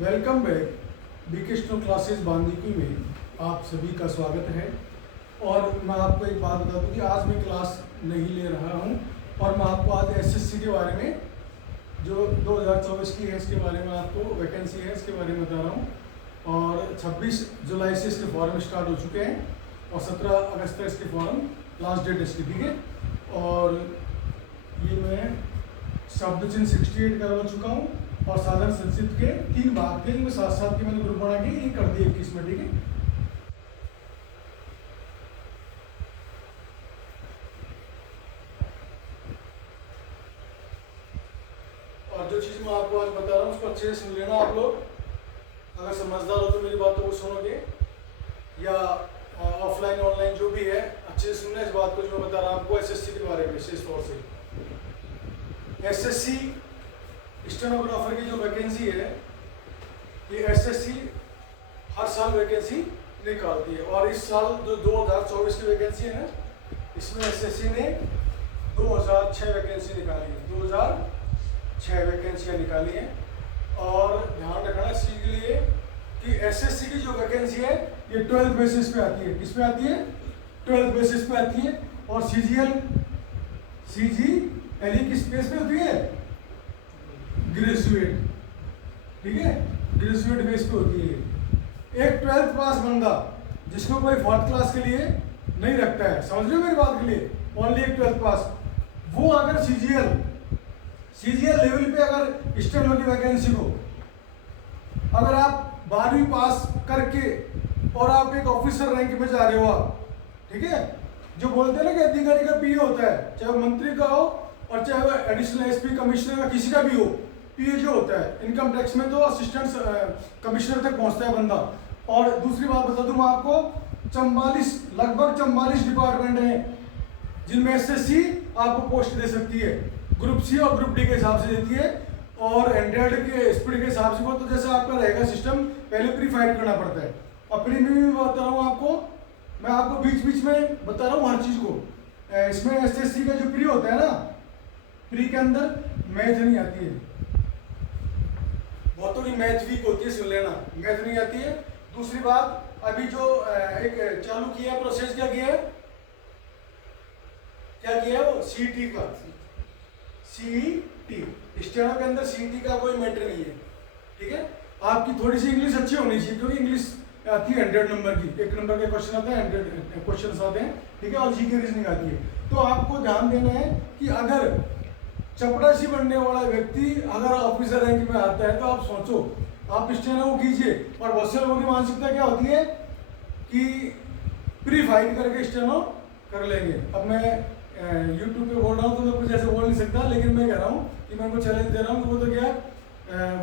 Welcome back. BK classes Bandikui में आप सभी का स्वागत है। और मैं आपको एक बात बता दूं कि आज मैं क्लास नहीं ले रहा हूं और मैं आपको आज एसएससी के बारे में जो 2024 की है इसके बारे में आपको वैकेंसी है इसके बारे में बता रहा हूं। और 26 जुलाई से इसके फॉर्म स्टार्ट हो चुके हैं और 17 अगस्त तक इसके फॉर्म लास्ट डेट इसकी, ठीक है। और ये मैं शब्द चिन्ह 68 करवा चुका हूँ और साधारण संस्कृत के 3 भाग थे जिनमें साथ साथ के मैंने ग्रुप बना के ये कर दिए 21 में, ठीक है। और जो चीज़ मैं आपको आज बता रहा हूँ उसको अच्छे से सुन लेना आप लोग। अगर समझदार हो तो मेरी बातों को सुनोगे या ऑफलाइन ऑनलाइन जो भी है अच्छे से सुनना इस बात को जो मैं बता रहा हूँ आपको एसएससी के बारे में विशेष तौर से। एसएससी स्टेनोग्राफर की जो वैकेंसी है ये एसएससी हर साल वैकेंसी निकालती है और इस साल जो 2024 की वैकेंसी है ना इसमें एसएससी ने 2006 वैकेंसी निकाली है, 2006 वैकेंसियाँ निकाली हैं। और ध्यान रखना इस चीज़ के लिए कि एसएससी की जो वैकेंसी है ये 12th बेसिस पे आती है। किस पे आती है? 12th बेसिस पे आती है। और सीजीएल किस बेस पे होती है? ग्रेजुएट, ठीक है, ग्रेजुएट बेस पे होती है। एक 12th पास बंदा जिसको कोई 4th क्लास के लिए नहीं रखता है, समझ रहे हो मेरी बात के लिए, ओनली एक 12th पास, वो अगर सीजीएल लेवल पे अगर स्टेनो की वैकेंसी को अगर आप 12वीं पास करके और आप एक ऑफिसर रैंक में जा रहे हो आप, ठीक है, जो बोलते हैं ना कि अधिकारी का पीए होता है, चाहे वो मंत्री का हो और चाहे वो एडिशनल एसपी कमिश्नर का किसी का भी हो, पीए जो होता है इनकम टैक्स में तो असिस्टेंट कमिश्नर तक पहुंचता है बंदा। और दूसरी बात बता दूं मैं आपको, 44 डिपार्टमेंट हैं जिनमें एसएससी आपको पोस्ट दे सकती है। ग्रुप सी और ग्रुप डी के हिसाब से देती है और एंड्रॉइड के स्पीड के हिसाब से। वो तो जैसे आपका रहेगा सिस्टम, पहले प्री फाइट करना पड़ता है और प्री में भी बता रहा हूँ आपको, मैं आपको बीच बीच में बता रहा हूँ हर चीज़ को। इसमें एसएससी का जो प्री होता है ना, प्री के अंदर मैथ नहीं आती है, बहुतों की मैथ वीक होती है, सुन लेना, मैथ नहीं आती है। दूसरी बात, अभी जो एक चालू किया प्रोसेस क्या किया है वो सीईटी का, सीईटी स्टेनो के अंदर सीईटी का कोई मैटर नहीं है, ठीक है। आपकी थोड़ी सी इंग्लिश अच्छी होनी चाहिए क्योंकि इंग्लिश आती है 100 नंबर की, 1 नंबर के क्वेश्चन आते हैं, 100 क्वेश्चन आते हैं, ठीक है। और जीके रीजनिंग आती है। तो आपको ध्यान देना है कि अगर चपरासी बनने वाला व्यक्ति अगर ऑफिसर रैंक में आता है तो आप सोचो, आप स्टेनो को कीजिए। और बहुत से लोगों की मानसिकता क्या होती है कि प्री फाइट करके स्टेनो कर लेंगे। अब मैं यूट्यूब पे बोल रहा हूँ तो मैं कुछ ऐसे बोल नहीं सकता, लेकिन मैं कह रहा हूँ कि मैं उनको चैलेंज दे रहा हूँ। वो तो क्या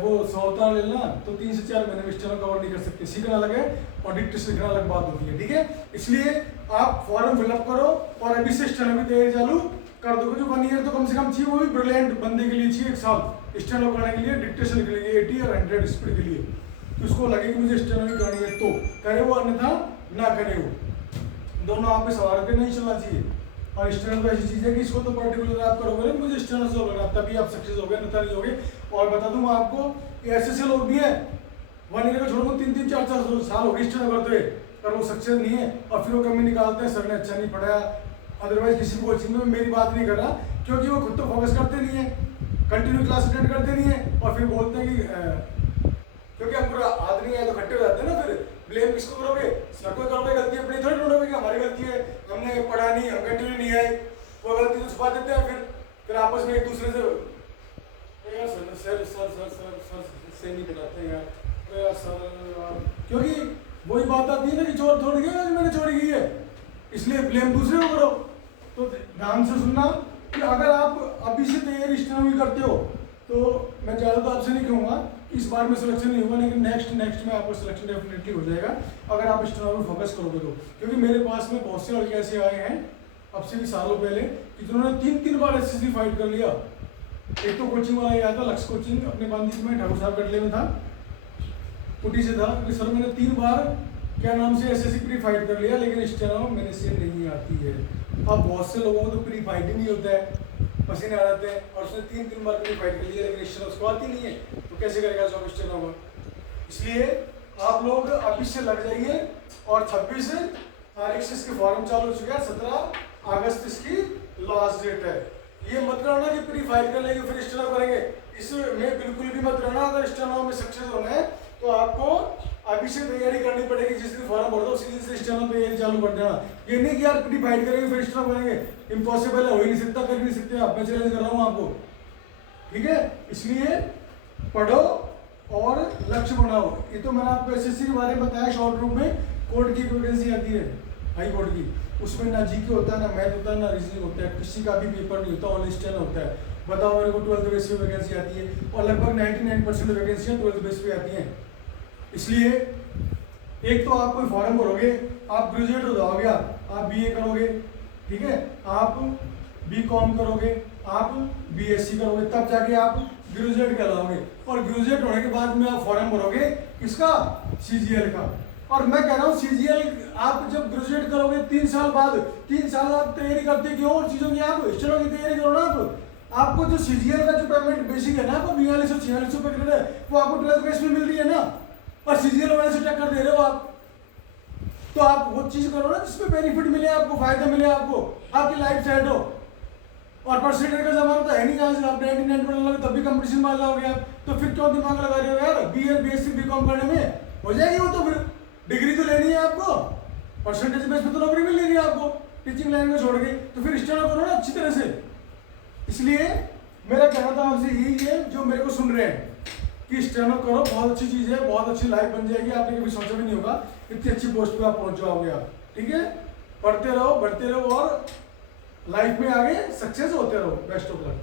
वो 100 अवतार लेना तो 3 से 4 महीने में स्टेनो कवर नहीं कर सकते। सीखना अलग है और डिक्टेशन लिखना अलग बात होती है, ठीक है। इसलिए आप फॉर्म फिलअप करो और अभी से स्टेनो की तैयारी चालू कर दो। जो 1 ईयर तो कम से कम चाहिए, वो भी ब्रिलियंट बंदे के लिए चाहिए, 1 साल स्टेनो करने के लिए, डिक्टेशन लिखने के लिए 80 और 100 स्पीड के लिए। तो उसको लगे कि मुझे स्टेनो ही करनी है तो करे वो, अन्यथा ना करे वो। दोनों आप में सवार के नहीं चलना चाहिए। और स्टेनो तो ऐसी चीज़ है कि इसको तो पर्टिकुलर आप करोगे ना, मुझे स्टेनो से होगा तभी आप सक्सेस हो गए, अन्यथा नहीं होगे। और बता दूँ मैं आपको कि ऐसे लोग भी हैं 1 ईयर का छोड़ो 3-3, 4-4 साल हो गए स्टेनो करते हुए पर वो सक्सेस नहीं है और फिर वो कमी निकालते हैं, सर ने अच्छा नहीं पढ़ाया, अदरवाइज किसी कोचिंग में मेरी बात नहीं कर रहा, क्योंकि वो खुद तो फोकस करते नहीं है, कंटिन्यू क्लास अटेंड करते नहीं है और फिर बोलते हैं कि क्योंकि हम पूरा हाथ नहीं आया तो खट्टे हो जाते हैं ना, फिर ब्लेम किसको करोगे? सर को करोगे, गलती अपनी थोड़ी ढूंढोगे कि हमारी गलती है, हमने पढ़ा नहीं, हम कंटिन्यू नहीं आए, वो गलती तो छुपा देते हैं। फिर आपस में एक दूसरे से यार सर से नहीं पढ़ाते यार सर, क्योंकि वही बात आती है ना कि चोर थोड़ी गई आज मैंने चोरी की है, इसलिए ब्लेम दूसरे को करो। तो ध्यान से सुनना कि अगर आप अभी से तैयारी स्टेनो की करते हो तो मैं ज़्यादा तो आपसे नहीं कहूँगा कि इस बार में सिलेक्शन नहीं होगा, लेकिन नेक्स्ट में आपको सिलेक्शन डेफिनेटली हो जाएगा अगर आप स्टेनो में फोकस करोगे तो। क्योंकि मेरे पास में बहुत से लड़के ऐसे आए हैं अब से भी सालों पहले कि जिन्होंने 3 बार एसएससी फाइट कर लिया। एक तो कोचिंग वाला आया था, लक्ष्य कोचिंग अपने बांदी में ठाकुर साहब गडले में था, पुटी से था कि सर मैंने 3 बार क्या नाम से एसएससी प्री फाइट कर लिया लेकिन स्टेनो मेरे से नहीं आती है। अब बहुत से लोगों को तो प्री फाइट ही नहीं होता है, पसीने आ जाते हैं और उसने 3 बार प्री फाइट कर लिया लेकिन स्टेनो उसको आती नहीं है, तो कैसे करेगा जॉब स्टेनो का? इसलिए आप लोग अभी से लग जाइए और 26 तारीख से इसके फॉर्म चालू हो चुका है, 17 अगस्त इसकी लास्ट डेट है। ये मत करना कि प्री फाइल कर लेंगे फिर स्टेनो करेंगे, इसमें बिल्कुल भी मत रहना। अगर स्टेनो में सक्सेस होना है तो आपको अभी से तैयारी करनी पड़ेगी। जिस दिन फॉर्म भर दो उसी दिन से स्टेनो तैयारी चालू कर देना। ये नहीं कि यार प्री फाइल करेंगे फिर स्टेनो करेंगे, इम्पॉसिबल है, हो ही नहीं सकता, कर नहीं सकते आप। मैं चैलेंज कर रहा हूँ आपको, ठीक है। इसलिए पढ़ो और लक्ष्य बनाओ। ये तो मैंने आपको एसएससी के बारे में बताया शॉर्ट रूप में। कोर्ट की वैकेंसी आती है हाई कोर्ट की, उसमें ना जीके होता है, ना मैथ होता है, ना रीजनिंग होता है, किसी का भी पेपर नहीं होता, ओनली स्टेनो होता है। बताओ मेरे को 12th बेस पे वैकेंसी आती है और लगभग 99% वैकेंसियाँ 12th बेस पे आती हैं। इसलिए एक तो आप कोई फॉर्म भरोगे, आप ग्रेजुएट हो जाओगे, आप बीए करोगे, ठीक है, आप बीकॉम करोगे, आप बीएससी करोगे, तब जाके आप ग्रेजुएट कहलाओगे। और ग्रेजुएट होने के बाद में आप फॉर्म भरोगे किसका, सीजीएल का। और मैं कह रहा हूँ सीजीएल आप जब ग्रेजुएट करोगे 3 साल बाद, 3 साल आप तैयारी करते क्यों और चीज़ों की, आप स्टेनो की तैयारी करो ना। आपको जो सीजीएल का जो पेमेंट बेसिक है ना, आपको 4200-4600 रुपये ग्रेड है, वो आपको 12th बेस में मिल रही है ना, और सीजीएल वाले से टक्कर दे रहे हो आप। तो आप वो चीज़ करो ना जिसमें बेनिफिट मिले आपको, फायदा मिले आपको, आपकी लाइफ सेट हो। और परसेंटेज का जमाना तो है नहीं, जहाँ से आप 99 पर लगे तब भी कंपटीशन में आ जाओगे आप। तो फिर क्यों दिमाग लगा रहे हो यार, बीए बीएससी बीकॉम करने में हो जाएगी वो। तो फिर डिग्री तो लेनी है आपको, परसेंटेज बेस पे तो नौकरी मिल रही है आपको टीचिंग लाइन में छोड़ के। तो फिर स्टेनो करो ना अच्छी तरह से। इसलिए मेरा कहना था आपसे यही है जो मेरे को सुन रहे हैं कि स्टेनो करो, बहुत अच्छी चीज़ है, बहुत अच्छी लाइफ बन जाएगी। आपने कभी सोचा भी नहीं होगा इतनी अच्छी पोस्ट पे आप पहुंच जाओगे आप, ठीक है। पढ़ते रहो, बढ़ते रहो और लाइफ में आगे सक्सेस होते रहो। Best of luck.